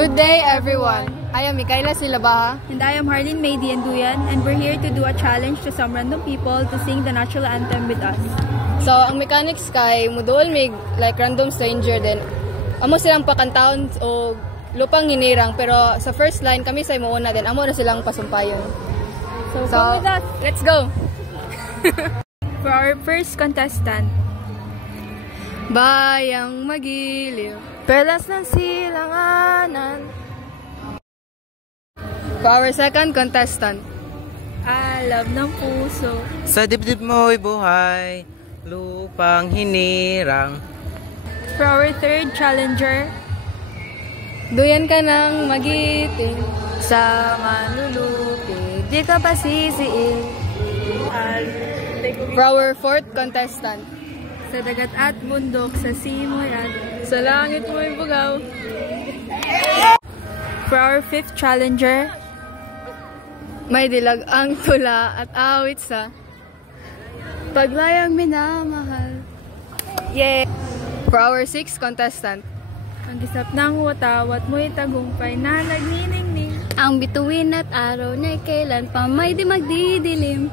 Good day, everyone. I am Mikaela Silabaha. And I am Harleen May Dienduyan, and we're here to do a challenge to some random people to sing the national anthem with us. So, ang mechanics kay muduol mig like random stranger din. Amo silang pakantahon o lupang hinirang, pero sa first line kami sa imuuna din. Amo na silang pasumpayon. So come with us. Let's go. For our first contestant. Bayang magiliw, Perlas ng silanganan. For our second contestant. Alam ng puso. Sa dibdib mo'y buhay, lupang hinirang. For our third challenger. Duyan ka ng magiting Sa manlulupi, di ka pa sisiil. For our fourth contestant. Sa dagat at bundok, sa simoy at Sa langit mo'y bugaw. For our fifth challenger. May dilag ang tula at awit sa paglayang minamahal. Yay! For our sixth contestant. Ang gisap ng watawat mo'y tagumpay na nagniningning. Ang bituin at araw na kailan pa may di magdidilim.